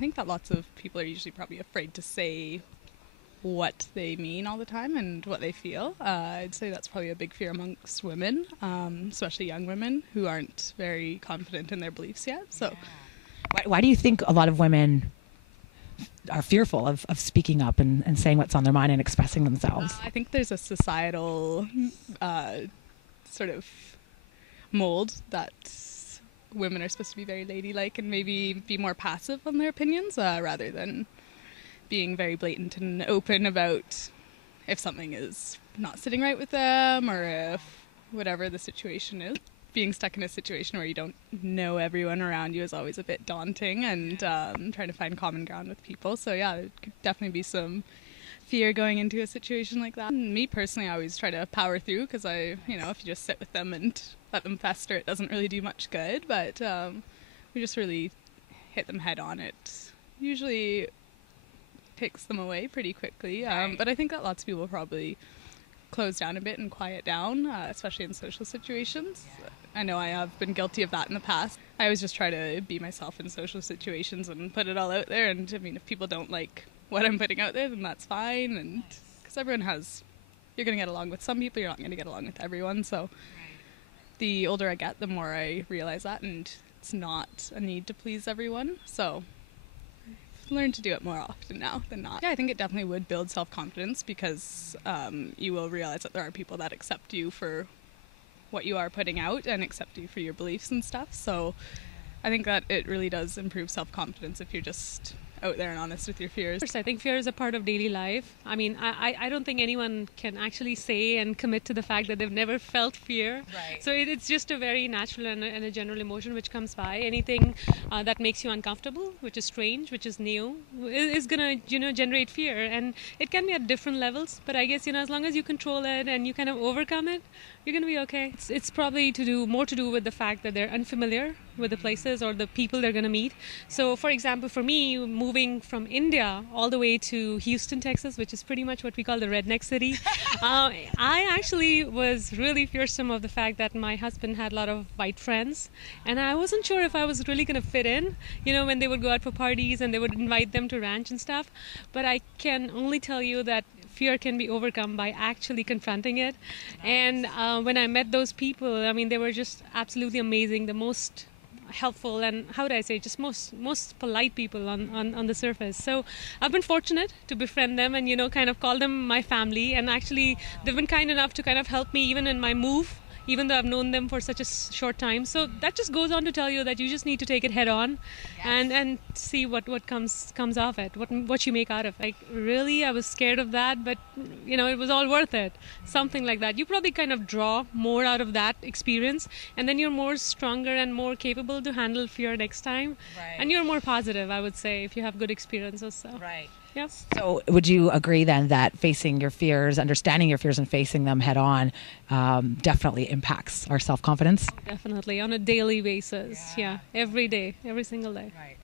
think that lots of people are usually probably afraid to say what they mean all the time and what they feel. I'd say that's probably a big fear amongst women, especially young women who aren't very confident in their beliefs yet. So, Why do you think a lot of women are fearful of speaking up and saying what's on their mind and expressing themselves? I think there's a societal sort of mold that women are supposed to be very ladylike and maybe be more passive on their opinions rather than being very blatant and open about if something is not sitting right with them or if whatever the situation is. Being stuck in a situation where you don't know everyone around you is always a bit daunting, and trying to find common ground with people. So yeah, there could definitely be some fear going into a situation like that. And me personally, I always try to power through because if you just sit with them and let them fester, it doesn't really do much good. But we just really hit them head on. It usually takes them away pretty quickly. But I think that lots of people probably close down a bit and quiet down, especially in social situations. I know I have been guilty of that in the past. I always just try to be myself in social situations and put it all out there. And I mean, if people don't like what I'm putting out there, then that's fine. And because everyone you're going to get along with some people, you're not going to get along with everyone. So the older I get, the more I realize that, and it's not a need to please everyone. So I've learned to do it more often now than not. Yeah, I think it definitely would build self-confidence because you will realize that there are people that accept you for what you are putting out and accept you for your beliefs and stuff. So I think that it really does improve self-confidence if you're just out there and honest with your fears. I think fear is a part of daily life. I mean, I don't think anyone can actually say and commit to the fact that they've never felt fear. Right. So it's just a very natural and a general emotion which comes by. Anything that makes you uncomfortable, which is strange, which is new, is gonna generate fear, and it can be at different levels. But I guess as long as you control it and you kind of overcome it, you're gonna be okay. It's probably more to do with the fact that they're unfamiliar with the places or the people they're gonna meet. So, for example, for me, moving from India all the way to Houston, Texas, which is pretty much what we call the redneck city, I actually was really fearsome of the fact that my husband had a lot of white friends, and I wasn't sure if I was really going to fit in, when they would go out for parties and they would invite them to ranch and stuff. But I can only tell you that fear can be overcome by actually confronting it. And when I met those people, I mean, they were just absolutely amazing, the most helpful and just most polite people on the surface. So I've been fortunate to befriend them and kind of call them my family, and actually they've been kind enough to kind of help me even in my move, even though I've known them for such a short time. So that just goes on to tell you that you just need to take it head on. Yes. and see what comes off it, what you make out of it. Like, really, I was scared of that, but it was all worth it. Something like that. You probably kind of draw more out of that experience, and then you're more stronger and more capable to handle fear next time. Right. And you're more positive, I would say, if you have good experiences. So. Right. Yes. So would you agree then that facing your fears, understanding your fears and facing them head on definitely impacts our self-confidence? Definitely, on a daily basis. Yeah. Every day, every single day. Right.